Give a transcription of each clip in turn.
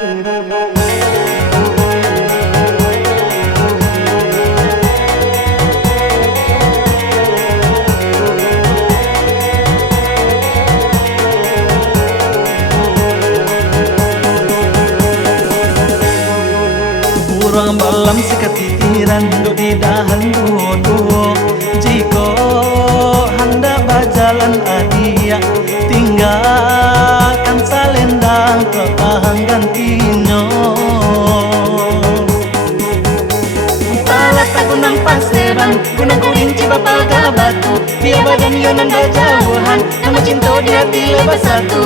Urang balam sekatitiran duduk di dahan duduk. Jika hendak berjalan adia, tinggalkan salendang petang gantinya. Talata gunang paseran, gunang kurinci bapaga batu. Biar badan yonan berjauhan, nama cinta di hati lepas satu.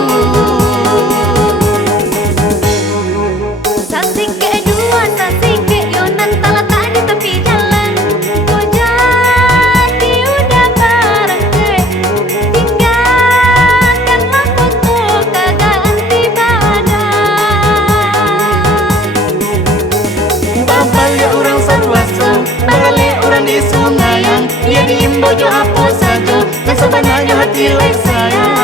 Di sungai yang dia diimbojo apa saja, dan sebenarnya hati lain sayang.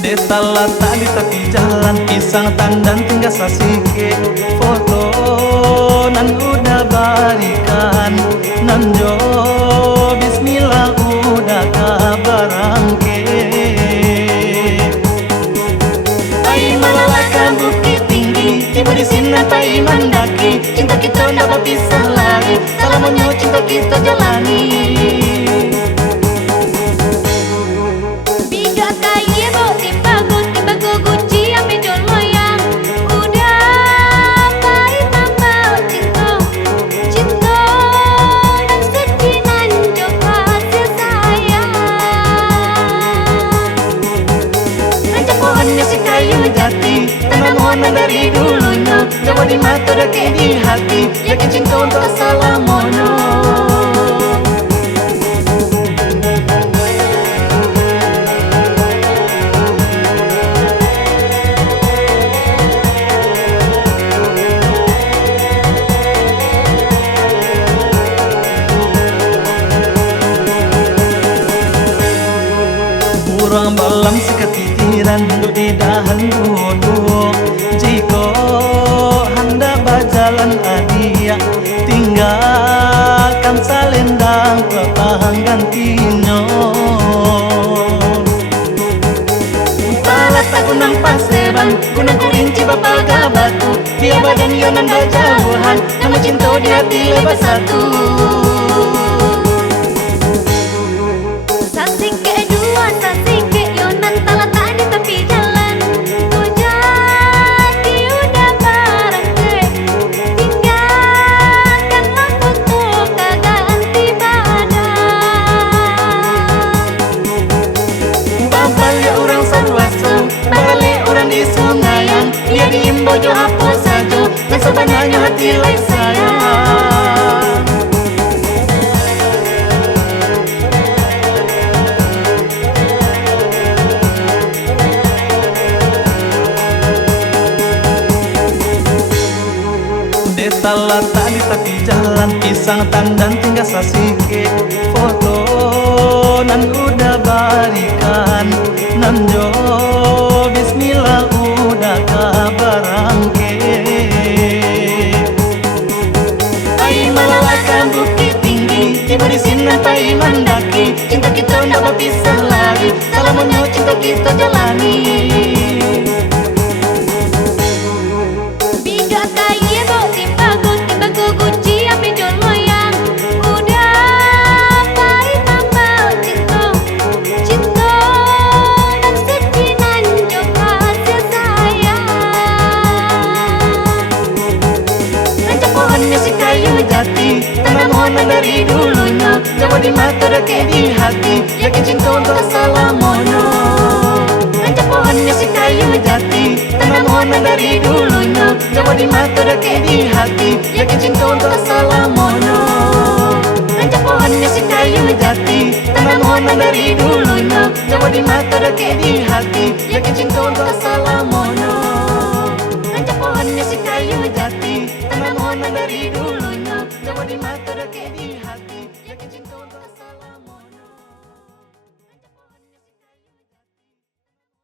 Deta lata di tepi jalan, pisang tandan tinggal sasike. Foto nan udah balikan, nan jo bismillah udah kabarangke. Pai malalakan bukit tinggi, tiba di sini pai mandaki. Cinta kita ndak berpisah lagi, salamnya cinta kita jalani. Dari dulunya, jauh di mata dekat di hati, yakin cinta untuk salamono. Urang balam sekatitiran duduk di dahan duduk. Jika hendak berjalan adia, tinggalkan salendang petang gantinya. Talata gunang paseran, gunang kurinci bapaga batu. Biar badan yonan berjauhan, nama cinta di hati lepas satu. Di sungai yang dia diimbojo apa saja, dan sebenarnya hati lain sayang. Deta lata di tepi jalan, pisang tandan tinggal sasike. Foto nan udah balikan, nan jo bismillah udah kabarangke. Pai malalakan bukit tinggi, tiba di sini pai mandaki. Cinta kita ndak berpisah lagi, salamnya cinta kita jalani. Dari dulunya, jauh di mata dekat di hati, yakin cinta untuk salamono. Rancak pohonnya si kayu jati, tanam pohonnya dari dulunya, jauh di mata dekat di hati, yakin cinta untuk salamono. Rancak pohonnya si kayu jati, tanam pohonnya dari dulunya, jauh di mata dekat di hati, yakin cinta untuk salamono. Rancak pohonnya si kayu jati, tanam pohonnya di mata di hati.